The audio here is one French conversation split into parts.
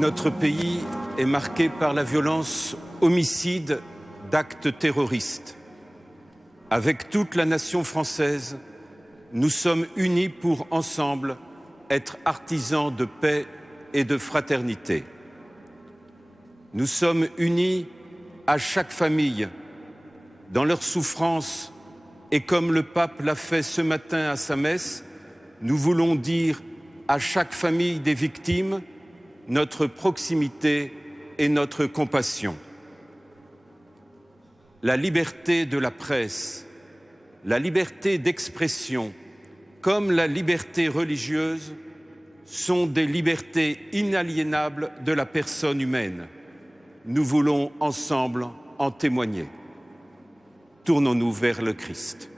Notre pays est marqué par la violence homicide d'actes terroristes. Avec toute la nation française, nous sommes unis pour ensemble être artisans de paix et de fraternité. Nous sommes unis à chaque famille dans leur souffrance et comme le pape l'a fait ce matin à sa messe, nous voulons dire à chaque famille des victimes notre proximité et notre compassion. La liberté de la presse, la liberté d'expression, comme la liberté religieuse, sont des libertés inaliénables de la personne humaine. Nous voulons ensemble en témoigner. Tournons-nous vers le Christ.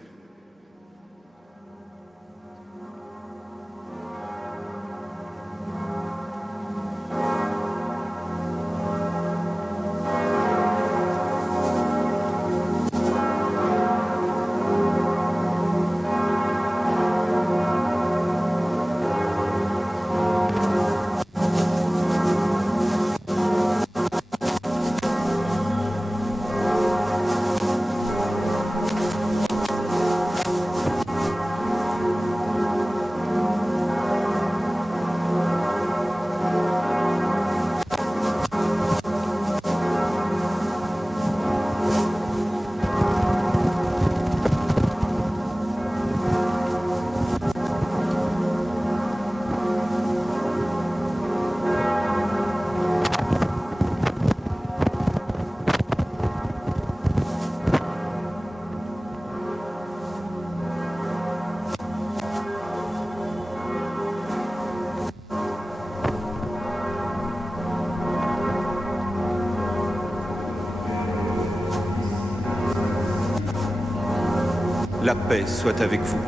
La paix soit avec vous.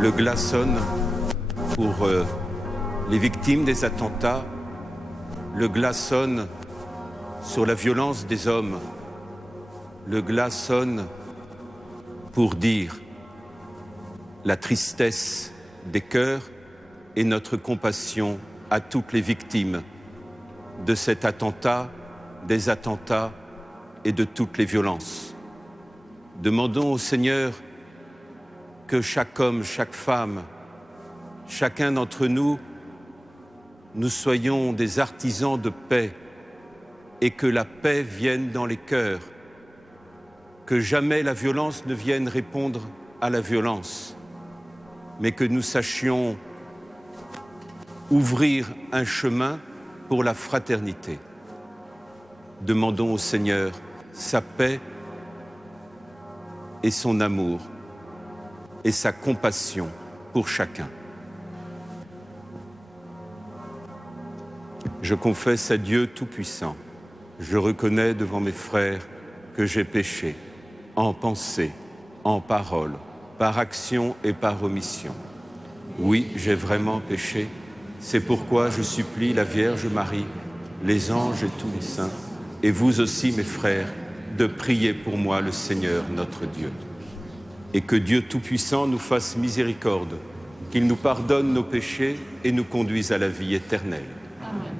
Le glas sonne pour les victimes des attentats. Le glas sonne sur la violence des hommes. Le glas sonne pour dire la tristesse des cœurs et notre compassion à toutes les victimes de cet attentat, des attentats et de toutes les violences. Demandons au Seigneur que chaque homme, chaque femme, chacun d'entre nous, nous soyons des artisans de paix et que la paix vienne dans les cœurs, que jamais la violence ne vienne répondre à la violence, mais que nous sachions ouvrir un chemin pour la fraternité. Demandons au Seigneur sa paix et son amour et sa compassion pour chacun. Je confesse à Dieu Tout-Puissant, je reconnais devant mes frères que j'ai péché, en pensée, en parole, par action et par omission. Oui, j'ai vraiment péché, c'est pourquoi je supplie la Vierge Marie, les anges et tous les saints, et vous aussi mes frères, de prier pour moi le Seigneur notre Dieu. Et que Dieu Tout-Puissant nous fasse miséricorde, qu'il nous pardonne nos péchés et nous conduise à la vie éternelle. Amen.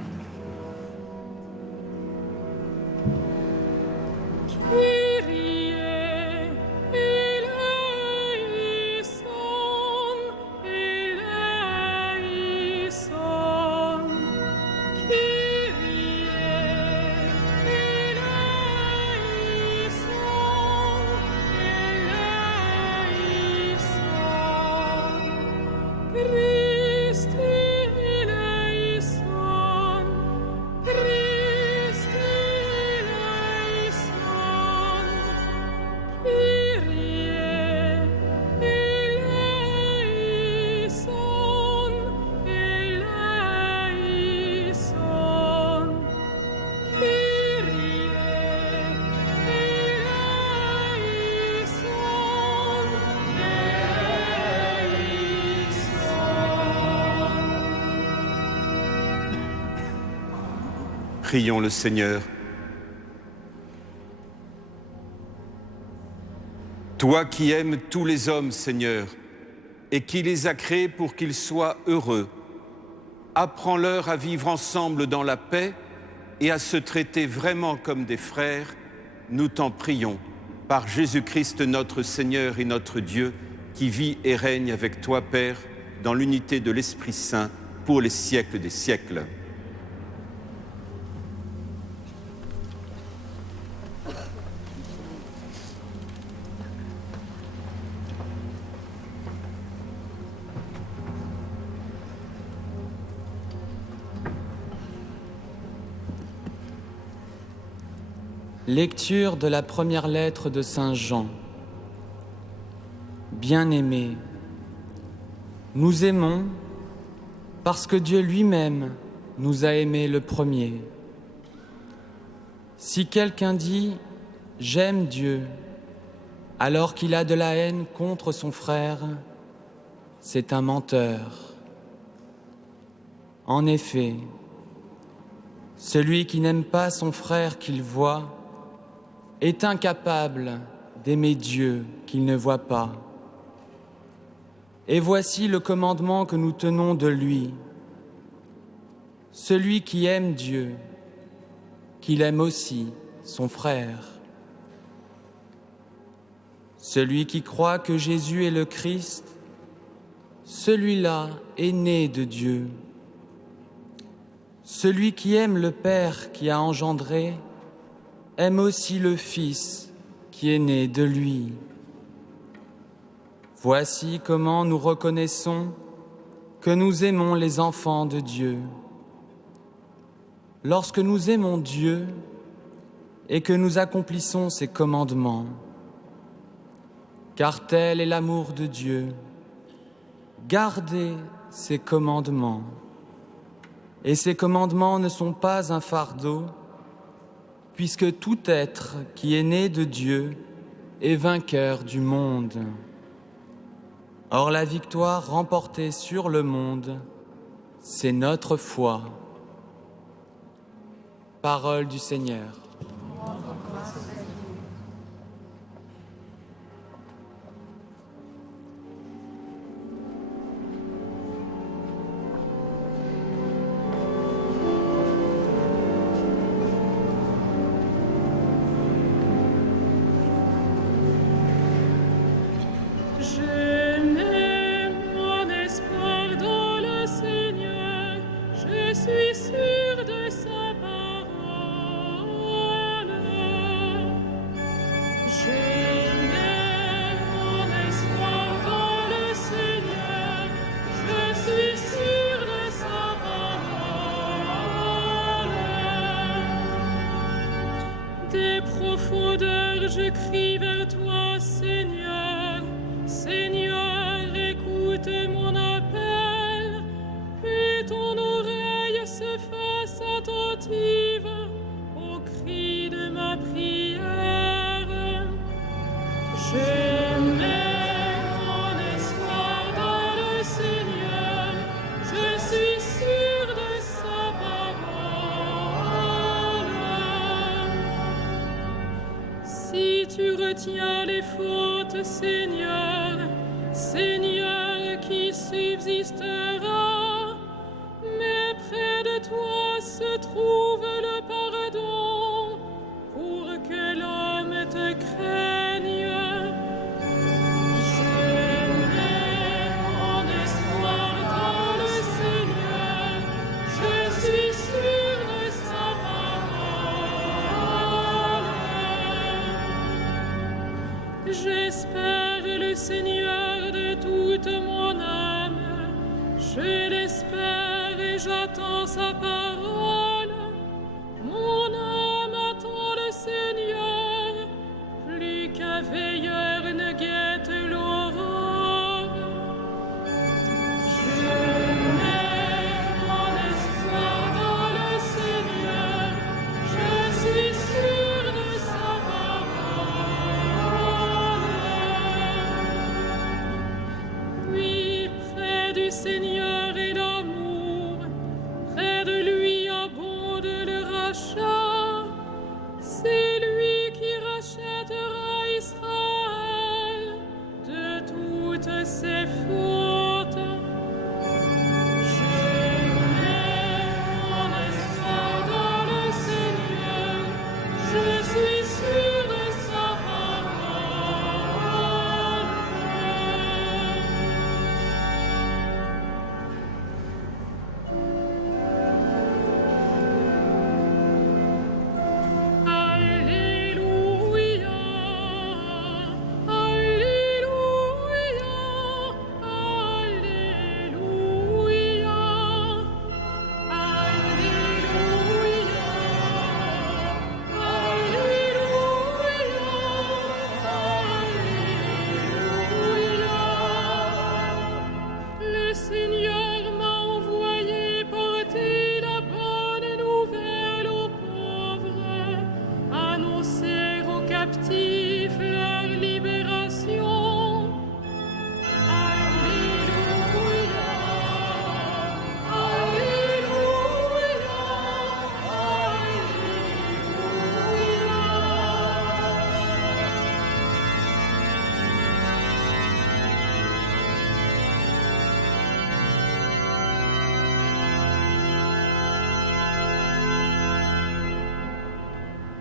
Prions le Seigneur. Toi qui aimes tous les hommes, Seigneur, et qui les as créés pour qu'ils soient heureux, Apprends-leur à vivre ensemble dans la paix et à se traiter vraiment comme des frères. Nous t'en prions, par Jésus-Christ notre Seigneur et notre Dieu, qui vit et règne avec toi, Père, dans l'unité de l'Esprit Saint, pour les siècles des siècles. Lecture de la première lettre de Saint Jean. Bien-aimés, nous aimons parce que Dieu lui-même nous a aimés le premier. Si quelqu'un dit « J'aime Dieu » alors qu'il a de la haine contre son frère, c'est un menteur. En effet, celui qui n'aime pas son frère qu'il voit est incapable d'aimer Dieu qu'il ne voit pas. Et voici le commandement que nous tenons de lui. Celui qui aime Dieu, qu'il aime aussi son frère. Celui qui croit que Jésus est le Christ, celui-là est né de Dieu. Celui qui aime le Père qui a engendré, aime aussi le Fils qui est né de lui. Voici comment nous reconnaissons que nous aimons les enfants de Dieu. Lorsque nous aimons Dieu et que nous accomplissons ses commandements. Car tel est l'amour de Dieu, garder ses commandements. Et ces commandements ne sont pas un fardeau, puisque tout être qui est né de Dieu est vainqueur du monde. Or la victoire remportée sur le monde, c'est notre foi. Parole du Seigneur. Je crie vers toi, Seigneur. Seigneur, écoute mon appel, et ton oreille se fasse attentive au cri de ma prière. Je mets mon espoir dans le Seigneur, je suis sûr de sa parole. Si tu retiens les fautes, Seigneur, Seigneur, qui subsistera? Mais près de toi se trouve le pardon, pour que l'homme te craigne. Je mets mon espoir dans le Seigneur, je suis sûr de sa parole. J'espère le Seigneur de toute mon âme, je l'espère et j'attends sa parole. Mon âme attend le Seigneur, plus qu'un veilleur ne guette l'aurore. Je mets mon espoir dans le Seigneur, je suis sûr de sa parole. Oui, près du Seigneur est l'amour, près de lui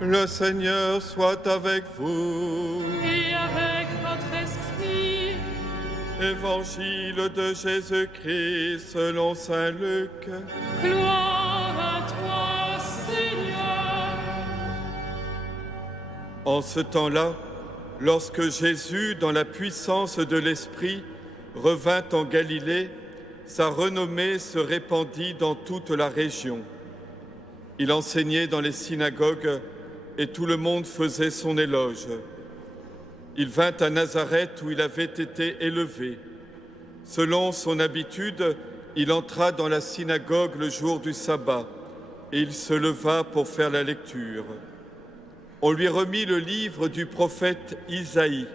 Le Seigneur soit avec vous. Et avec votre esprit, Évangile de Jésus-Christ selon saint Luc. gloire à toi, Seigneur. En ce temps-là, lorsque Jésus, dans la puissance de l'Esprit, revint en Galilée, sa renommée se répandit dans toute la région. Il enseignait dans les synagogues et tout le monde faisait son éloge. Il vint à Nazareth où il avait été élevé. Selon son habitude, il entra dans la synagogue le jour du sabbat et il se leva pour faire la lecture. On lui remit le livre du prophète Isaïe.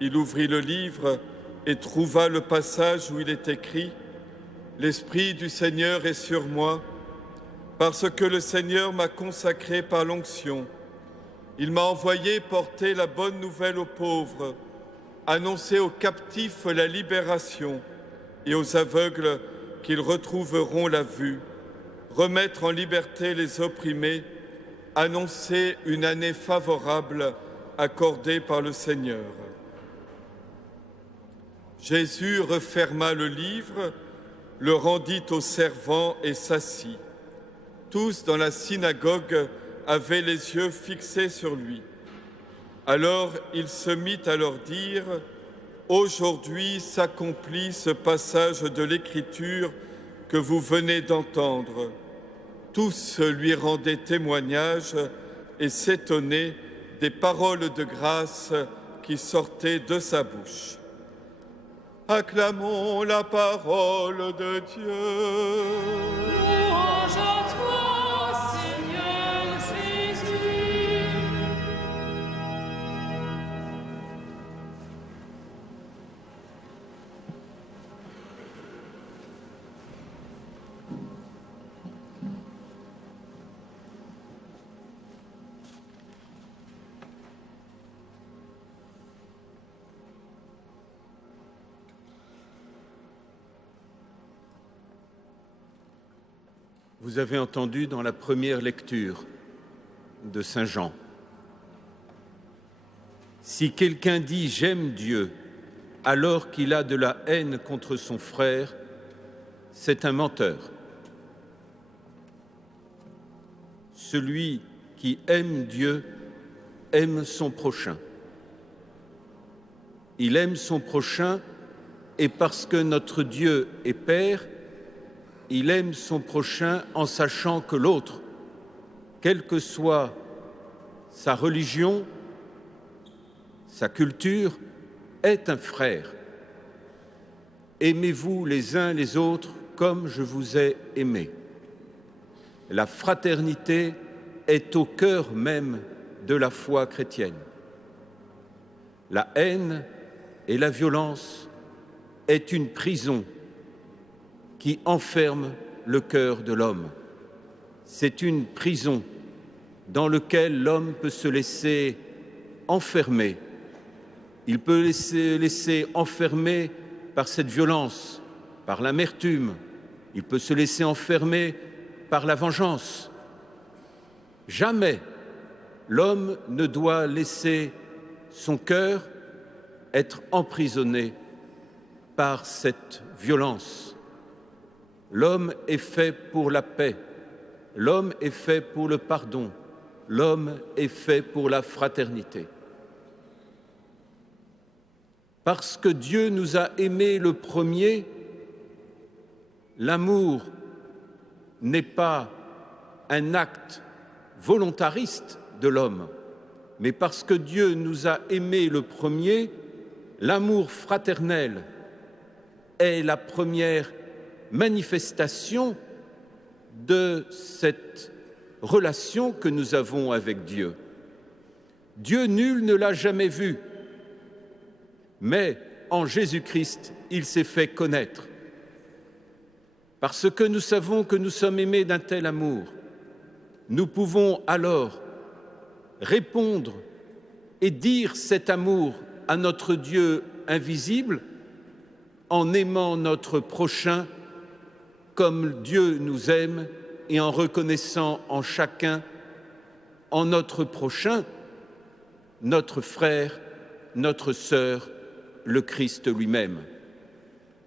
Il ouvrit le livre et trouva le passage où il est écrit « L'Esprit du Seigneur est sur moi, parce que le Seigneur m'a consacré par l'onction. Il m'a envoyé porter la bonne nouvelle aux pauvres, annoncer aux captifs la libération et aux aveugles qu'ils retrouveront la vue, remettre en liberté les opprimés, annoncer une année favorable accordée par le Seigneur. » Jésus referma le livre, le rendit aux servants et s'assit. Tous dans la synagogue avaient les yeux fixés sur lui. Alors il se mit à leur dire « Aujourd'hui s'accomplit ce passage de l'Écriture que vous venez d'entendre. » Tous lui rendaient témoignage et s'étonnaient des paroles de grâce qui sortaient de sa bouche. Acclamons la parole de Dieu. Louange à toi, Seigneur Jésus. Vous avez entendu dans la première lecture de Saint Jean. Si quelqu'un dit « j'aime Dieu » alors qu'il a de la haine contre son frère, c'est un menteur. Celui qui aime Dieu aime son prochain. Il aime son prochain et parce que notre Dieu est Père, il aime son prochain en sachant que l'autre, quelle que soit sa religion, sa culture, est un frère. Aimez-vous les uns les autres comme je vous ai aimés. La fraternité est au cœur même de la foi chrétienne. La haine et la violence est une prison qui enferme le cœur de l'homme. C'est une prison dans laquelle l'homme peut se laisser enfermer. Il peut se laisser enfermer par cette violence, par l'amertume. Il peut se laisser enfermer par la vengeance. Jamais l'homme ne doit laisser son cœur être emprisonné par cette violence. L'homme est fait pour la paix, l'homme est fait pour le pardon, l'homme est fait pour la fraternité. Parce que Dieu nous a aimés le premier, l'amour n'est pas un acte volontariste de l'homme, mais parce que Dieu nous a aimés le premier, l'amour fraternel est la première manifestation de cette relation que nous avons avec Dieu. Dieu, nul ne l'a jamais vu, mais en Jésus-Christ, il s'est fait connaître. Parce que nous savons que nous sommes aimés d'un tel amour, nous pouvons alors répondre et dire cet amour à notre Dieu invisible en aimant notre prochain comme Dieu nous aime et en reconnaissant en chacun en notre prochain, notre frère, notre sœur, le Christ lui-même.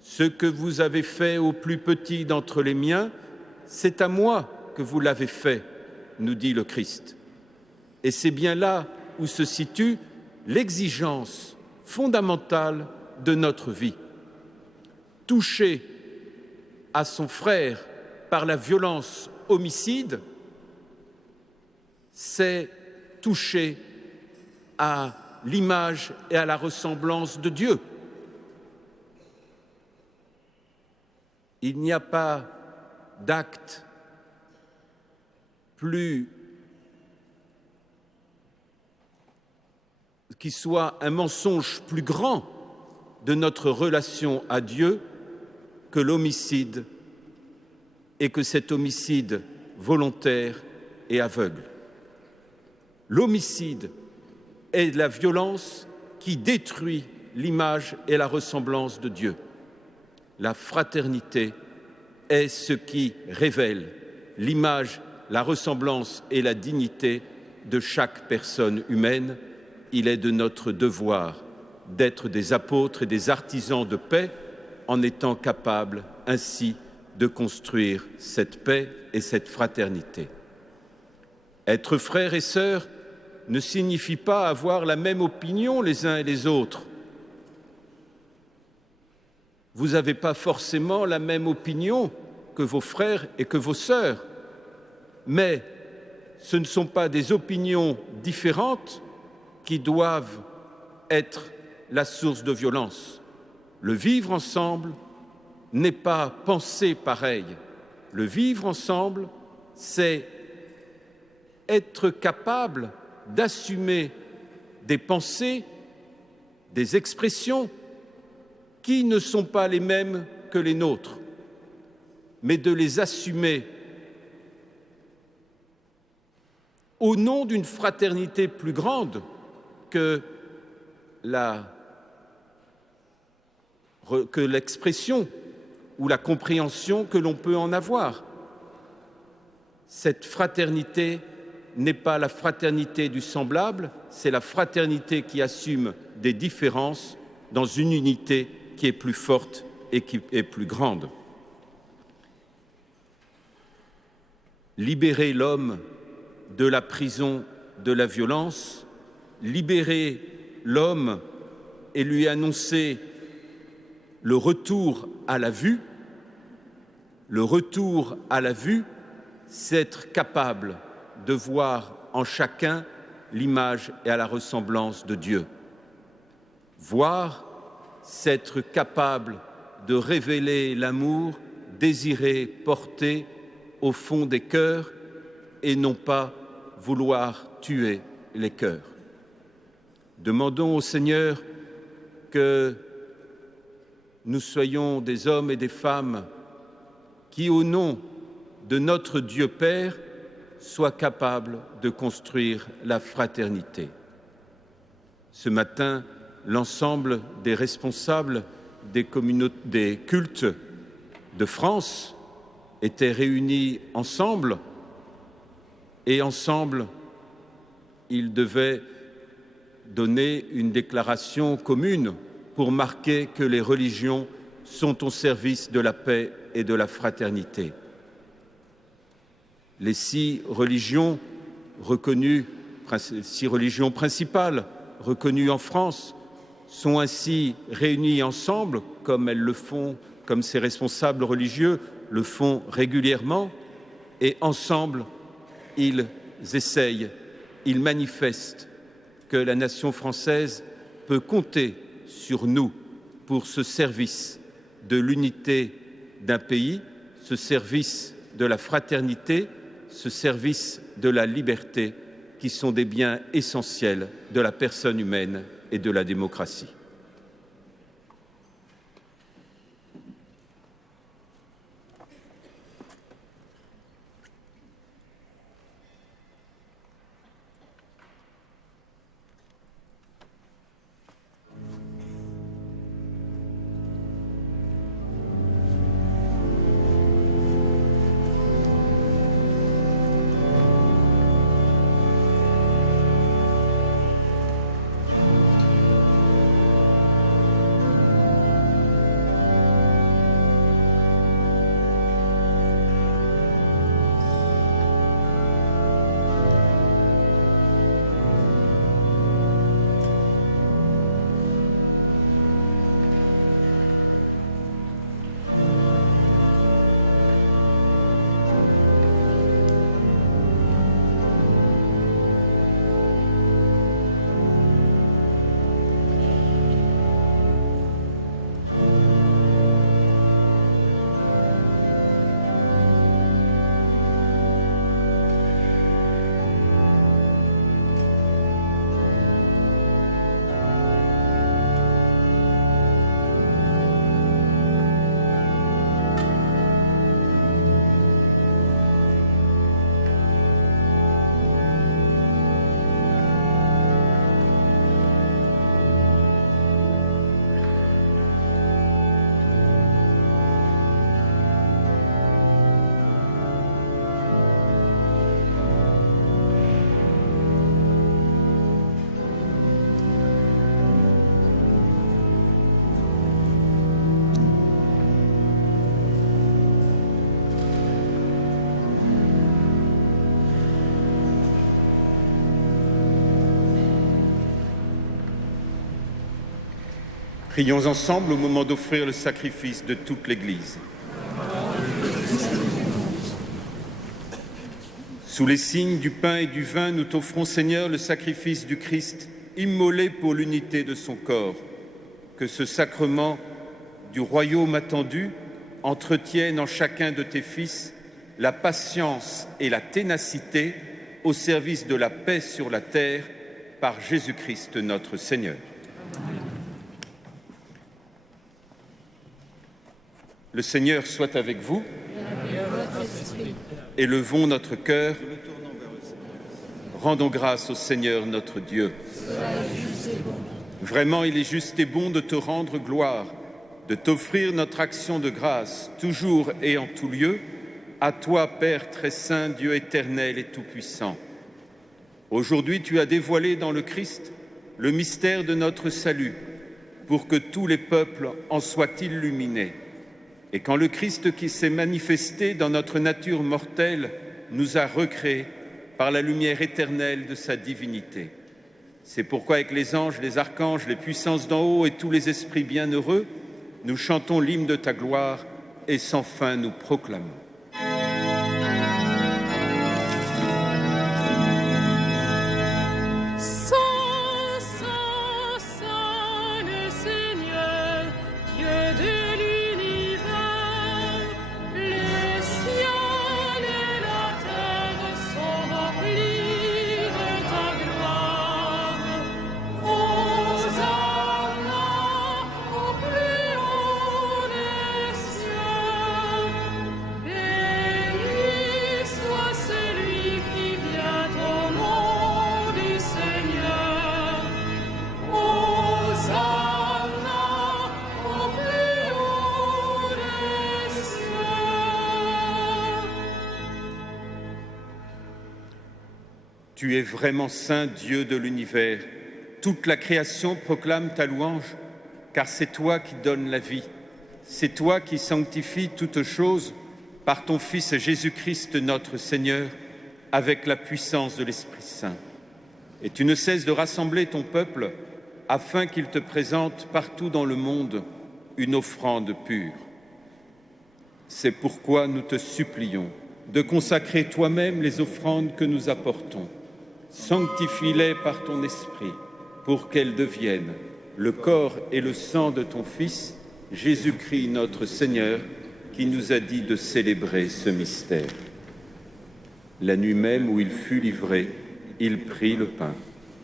Ce que vous avez fait au plus petit d'entre les miens, c'est à moi que vous l'avez fait, nous dit le Christ. Et c'est bien là où se situe l'exigence fondamentale de notre vie. Toucher à son frère par la violence homicide, c'est toucher à l'image et à la ressemblance de Dieu. Il n'y a pas d'acte qui soit un mensonge plus grand de notre relation à Dieu que l'homicide, et que cet homicide volontaire et aveugle. L'homicide est la violence qui détruit l'image et la ressemblance de Dieu. La fraternité est ce qui révèle l'image, la ressemblance et la dignité de chaque personne humaine. Il est de notre devoir d'être des apôtres et des artisans de paix en étant capables ainsi de construire cette paix et cette fraternité. Être frères et sœurs ne signifie pas avoir la même opinion les uns et les autres. Vous n'avez pas forcément la même opinion que vos frères et que vos sœurs, mais ce ne sont pas des opinions différentes qui doivent être la source de violence. Le vivre ensemble n'est pas penser pareil. Le vivre ensemble, c'est être capable d'assumer des pensées, des expressions qui ne sont pas les mêmes que les nôtres, mais de les assumer au nom d'une fraternité plus grande que l'expression ou la compréhension que l'on peut en avoir. Cette fraternité n'est pas la fraternité du semblable, c'est la fraternité qui assume des différences dans une unité qui est plus forte et qui est plus grande. Libérer l'homme de la prison de la violence, libérer l'homme et lui annoncer le retour à la vue. Le retour à la vue, c'est être capable de voir en chacun l'image et à la ressemblance de Dieu. Voir, c'est être capable de révéler l'amour désiré, porté au fond des cœurs et non pas vouloir tuer les cœurs. Demandons au Seigneur que nous soyons des hommes et des femmes qui, au nom de notre Dieu Père, soient capables de construire la fraternité. Ce matin, l'ensemble des responsables des cultes de France étaient réunis ensemble et ensemble, ils devaient donner une déclaration commune pour marquer que les religions sont au service de la paix et de la fraternité. Les 6 religions principales reconnues en France sont ainsi réunies ensemble, comme elles le font, comme ces responsables religieux le font régulièrement, et ensemble, ils essayent, ils manifestent que la nation française peut compter sur nous pour ce service de l'unité d'un pays, ce service de la fraternité, ce service de la liberté, qui sont des biens essentiels de la personne humaine et de la démocratie. Prions ensemble au moment d'offrir le sacrifice de toute l'Église. Sous les signes du pain et du vin, nous t'offrons, Seigneur, le sacrifice du Christ, immolé pour l'unité de son corps. Que ce sacrement du royaume attendu entretienne en chacun de tes fils la patience et la ténacité au service de la paix sur la terre par Jésus-Christ notre Seigneur. Le Seigneur soit avec vous. Élevons notre cœur. Rendons grâce au Seigneur notre Dieu. Vraiment, il est juste et bon de te rendre gloire, de t'offrir notre action de grâce, toujours et en tout lieu, à toi, Père très saint, Dieu éternel et tout-puissant. Aujourd'hui, tu as dévoilé dans le Christ le mystère de notre salut, pour que tous les peuples en soient illuminés. Et quand le Christ qui s'est manifesté dans notre nature mortelle nous a recréés par la lumière éternelle de sa divinité. C'est pourquoi avec les anges, les archanges, les puissances d'en haut et tous les esprits bienheureux, nous chantons l'hymne de ta gloire et sans fin nous proclamons. Tu es vraiment saint, Dieu de l'univers. Toute la création proclame ta louange, car c'est toi qui donnes la vie. C'est toi qui sanctifies toutes choses par ton Fils Jésus-Christ notre Seigneur, avec la puissance de l'Esprit Saint. Et tu ne cesses de rassembler ton peuple afin qu'il te présente partout dans le monde une offrande pure. C'est pourquoi nous te supplions de consacrer toi-même les offrandes que nous apportons. Sanctifie-les par ton esprit pour qu'elles deviennent le corps et le sang de ton Fils, Jésus-Christ notre Seigneur, qui nous a dit de célébrer ce mystère. La nuit même où il fut livré, il prit le pain.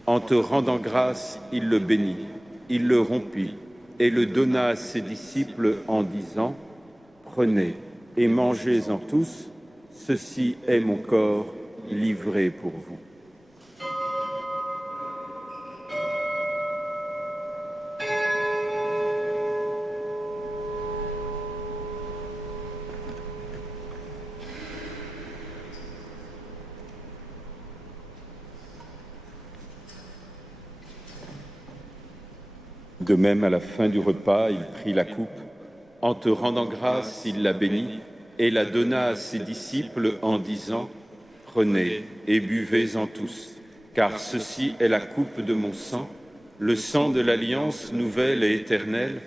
En te rendant grâce, il le bénit, il le rompit et le donna à ses disciples en disant « Prenez et mangez-en tous, ceci est mon corps livré pour vous. » De même, à la fin du repas, il prit la coupe. En te rendant grâce, il la bénit et la donna à ses disciples en disant « Prenez et buvez-en tous, car ceci est la coupe de mon sang, le sang de l'alliance nouvelle et éternelle,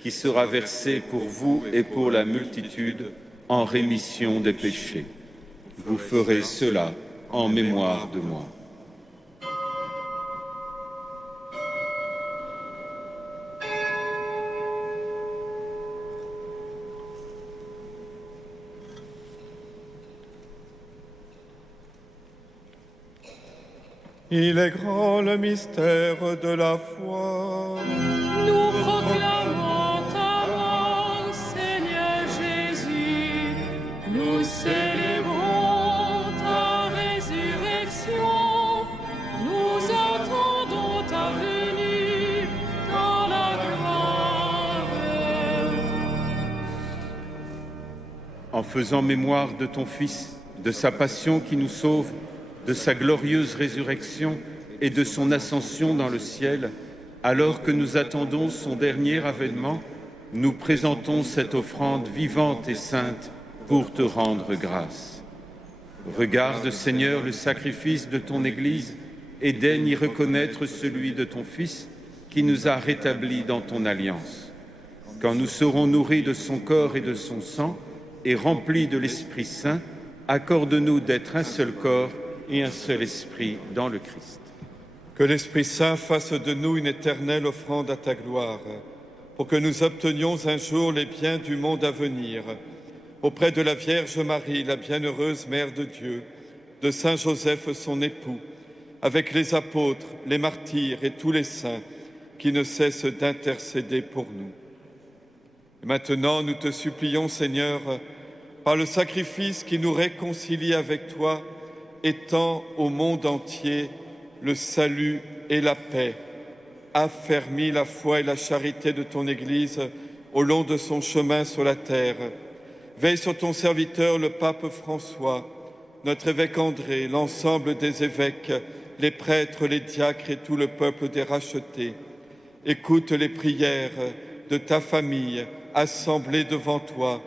qui sera versé pour vous et pour la multitude en rémission des péchés. Vous ferez cela en mémoire de moi. » Il est grand le mystère de la foi. Nous proclamons ta mort, Seigneur Jésus. Nous célébrons ta résurrection. Nous attendons ta venue dans la gloire. En faisant mémoire de ton Fils, de sa passion qui nous sauve, de sa glorieuse résurrection et de son ascension dans le ciel, alors que nous attendons son dernier avènement, nous présentons cette offrande vivante et sainte pour te rendre grâce. Regarde, Seigneur, le sacrifice de ton Église et daigne y reconnaître celui de ton Fils, qui qui nous a rétablis dans ton alliance. Quand nous serons nourris de son corps et de son sang et remplis de l'Esprit Saint, accorde-nous d'être un seul corps et un seul esprit dans le Christ. Que l'Esprit Saint fasse de nous une éternelle offrande à ta gloire, pour que nous obtenions un jour les biens du monde à venir, auprès de la Vierge Marie, la bienheureuse Mère de Dieu, de Saint Joseph son époux, avec les apôtres, les martyrs et tous les saints qui ne cessent d'intercéder pour nous. Et maintenant, nous te supplions, Seigneur, par le sacrifice qui nous réconcilie avec toi, étends au monde entier le salut et la paix. Affermis la foi et la charité de ton Église au long de son chemin sur la terre. Veille sur ton serviteur, le pape François, notre évêque André, l'ensemble des évêques, les prêtres, les diacres et tout le peuple des rachetés. Écoute les prières de ta famille assemblée devant toi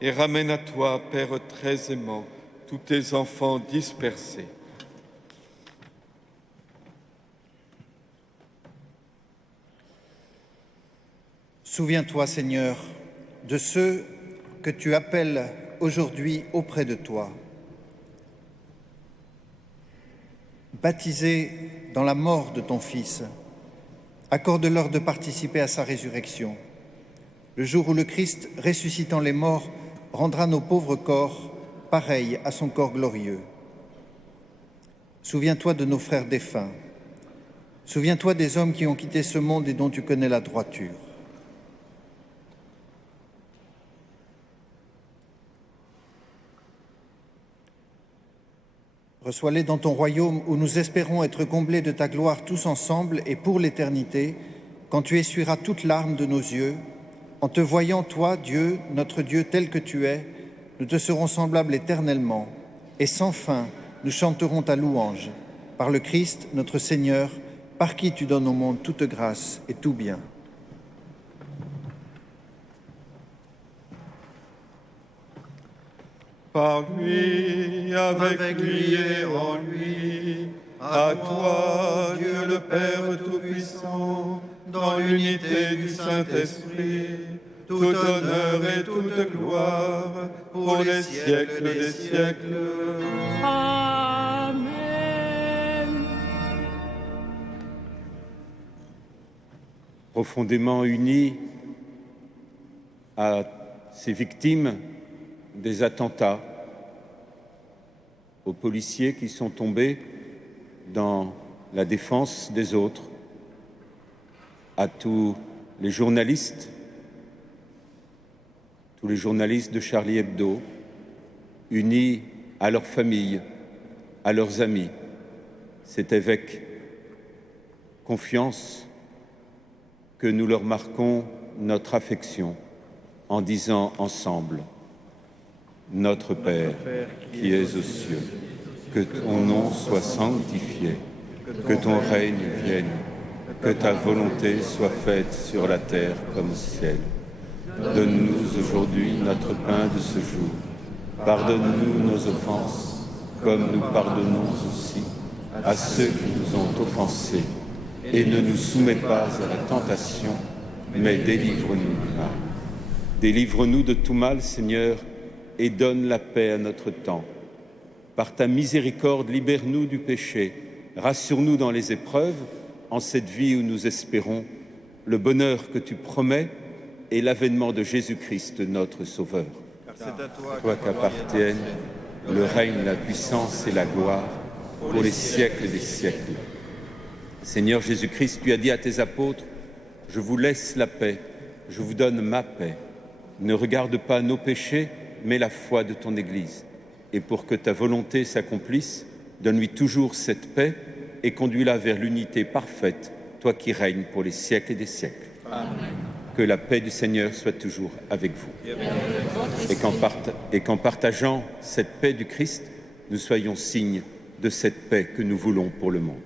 et ramène à toi, Père très aimant, tous tes enfants dispersés. Souviens-toi, Seigneur, de ceux que tu appelles aujourd'hui auprès de toi, baptisés dans la mort de ton Fils. Accorde-leur de participer à sa résurrection, le jour où le Christ, ressuscitant les morts, rendra nos pauvres corps pareils à son corps glorieux. Souviens-toi de nos frères défunts. Souviens-toi des hommes qui ont quitté ce monde et dont tu connais la droiture. Reçois-les dans ton royaume où nous espérons être comblés de ta gloire tous ensemble et pour l'éternité, quand tu essuieras toute larme de nos yeux. En te voyant, toi, Dieu, notre Dieu tel que tu es, nous te serons semblables éternellement. Et sans fin, nous chanterons ta louange. Par le Christ, notre Seigneur, par qui tu donnes au monde toute grâce et tout bien. Par lui, avec lui et en lui, à toi, Dieu le Père Tout-Puissant, dans l'unité du Saint-Esprit, tout honneur et toute gloire, pour les siècles des siècles. Amen. Profondément unis à ces victimes des attentats, aux policiers qui sont tombés dans la défense des autres, à tous les journalistes de Charlie Hebdo, unis à leurs familles, à leurs amis. C'est avec confiance que nous leur marquons notre affection en disant ensemble: Notre Père, qui es aux cieux, que ton nom soit sanctifié, que ton règne vienne, que ta volonté soit faite sur la terre comme au ciel. Donne-nous aujourd'hui notre pain de ce jour. Pardonne-nous nos offenses, comme nous pardonnons aussi à ceux qui nous ont offensés. Et ne nous soumets pas à la tentation, mais délivre-nous du mal. Délivre-nous de tout mal, Seigneur, et donne la paix à notre temps. Par ta miséricorde, libère-nous du péché, rassure-nous dans les épreuves, en cette vie où nous espérons le bonheur que tu promets et l'avènement de Jésus-Christ, notre Sauveur. Car c'est à Toi qu'appartiennent le règne, la puissance et la gloire pour les siècles des siècles. Seigneur Jésus-Christ, tu as dit à tes apôtres: je vous laisse la paix, je vous donne ma paix. Ne regarde pas nos péchés, mais la foi de ton Église. Et pour que ta volonté s'accomplisse, donne-lui toujours cette paix et conduis-la vers l'unité parfaite, toi qui règnes pour les siècles et des siècles. Amen. Que la paix du Seigneur soit toujours avec vous. Et qu'en partageant cette paix du Christ, nous soyons signes de cette paix que nous voulons pour le monde.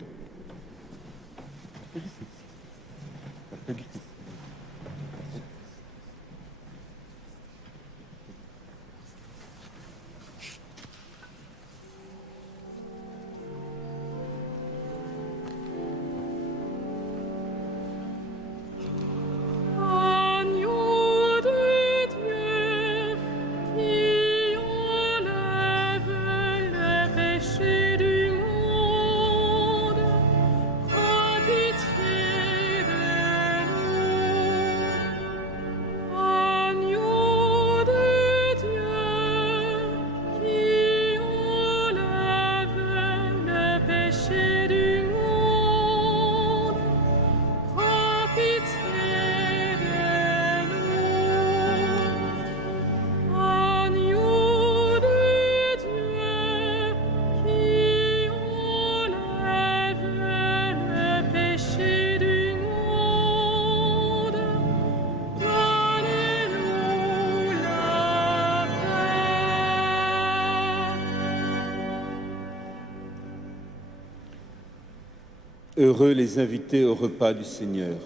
Heureux les invités au repas du Seigneur.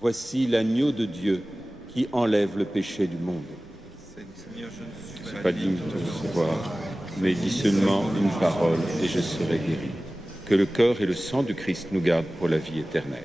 Voici l'agneau de Dieu qui enlève le péché du monde. Seigneur, je ne Je ne suis pas digne de te recevoir, mais dis seulement une parole et je serai guéri. Que le corps et le sang du Christ nous gardent pour la vie éternelle.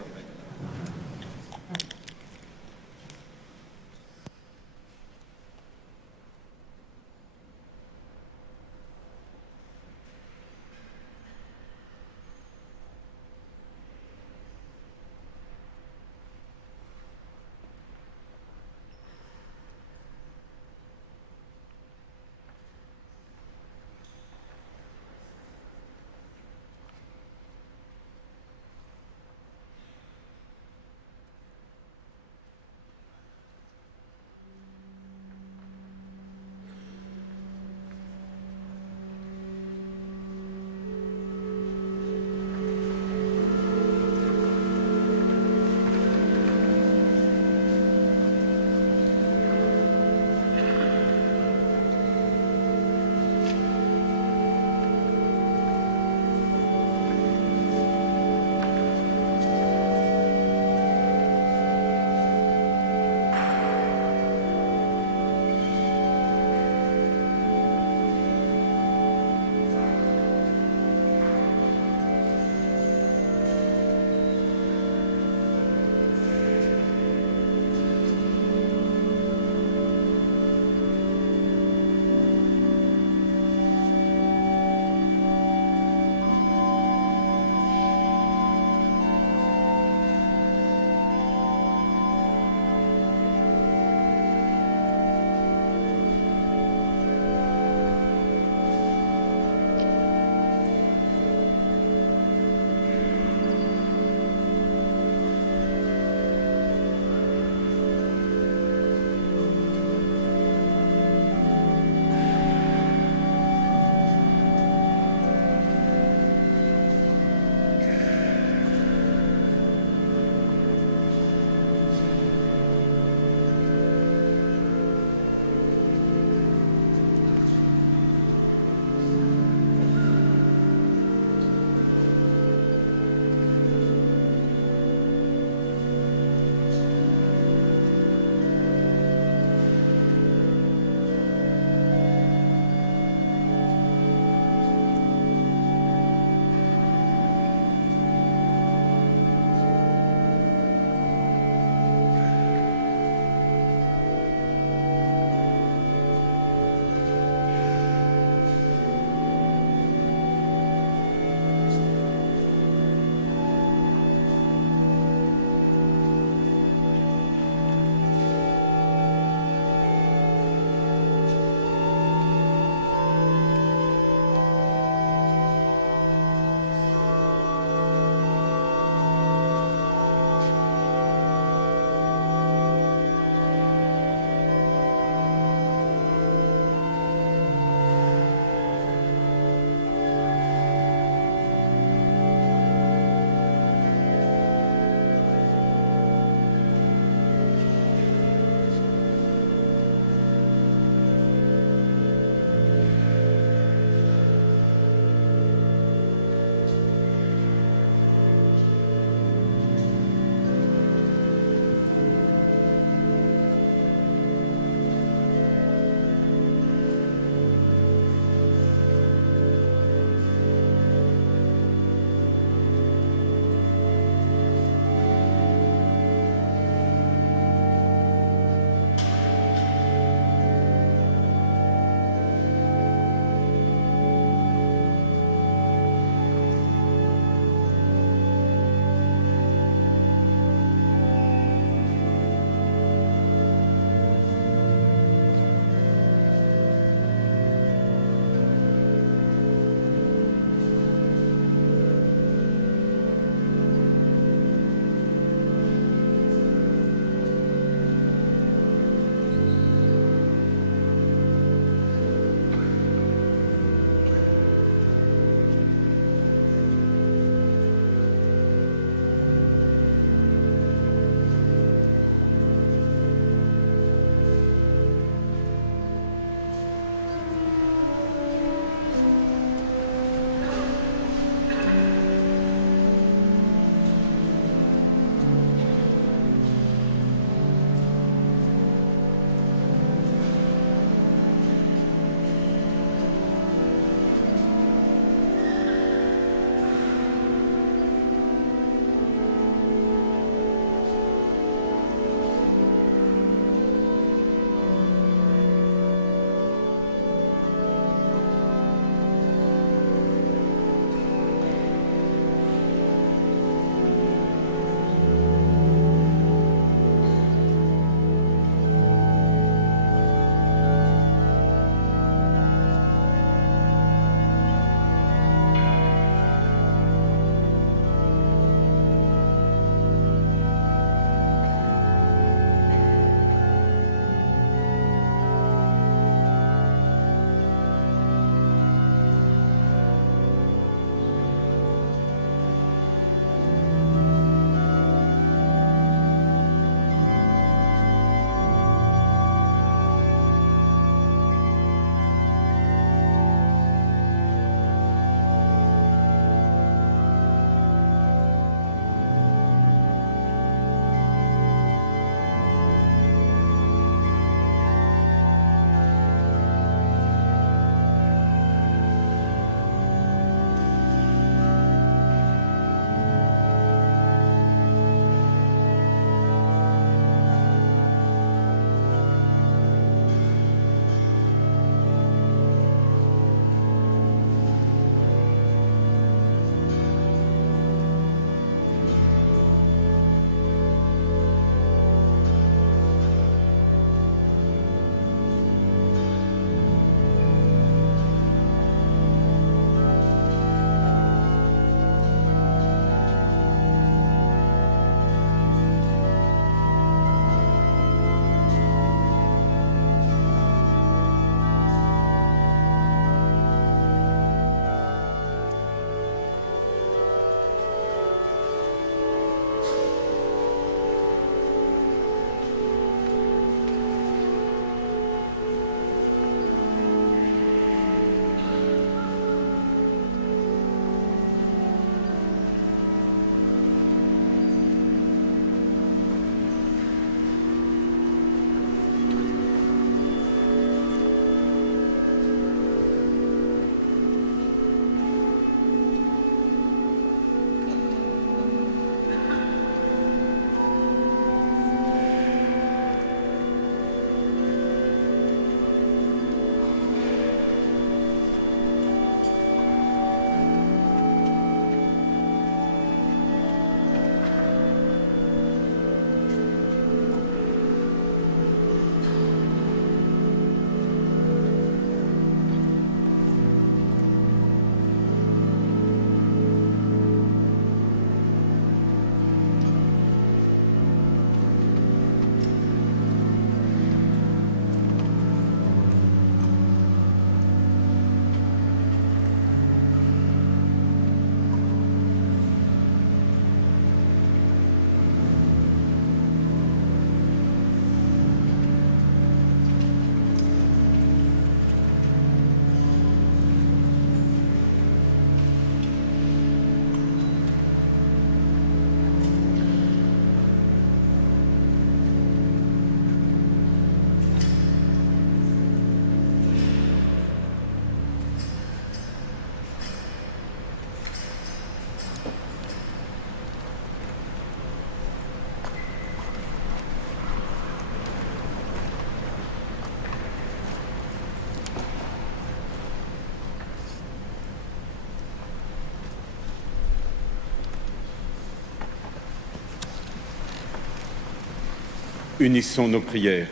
Unissons nos prières.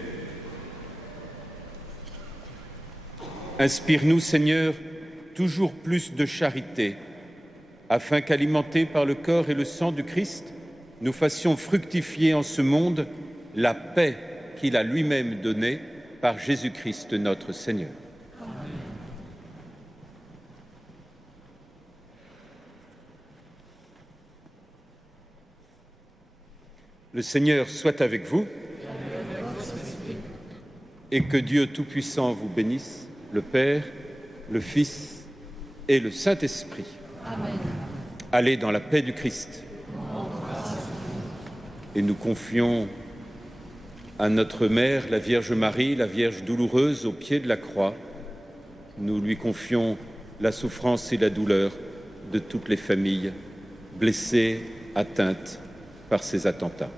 Inspire-nous, Seigneur, toujours plus de charité, afin qu'alimentés par le corps et le sang du Christ, nous fassions fructifier en ce monde la paix qu'il a lui-même donnée par Jésus-Christ notre Seigneur. Amen. Le Seigneur soit avec vous et que Dieu Tout-Puissant vous bénisse, le Père, le Fils et le Saint-Esprit. Amen. Allez dans la paix du Christ. Et nous confions à notre Mère, la Vierge Marie, la Vierge douloureuse au pied de la croix. Nous lui confions la souffrance et la douleur de toutes les familles blessées, atteintes par ces attentats.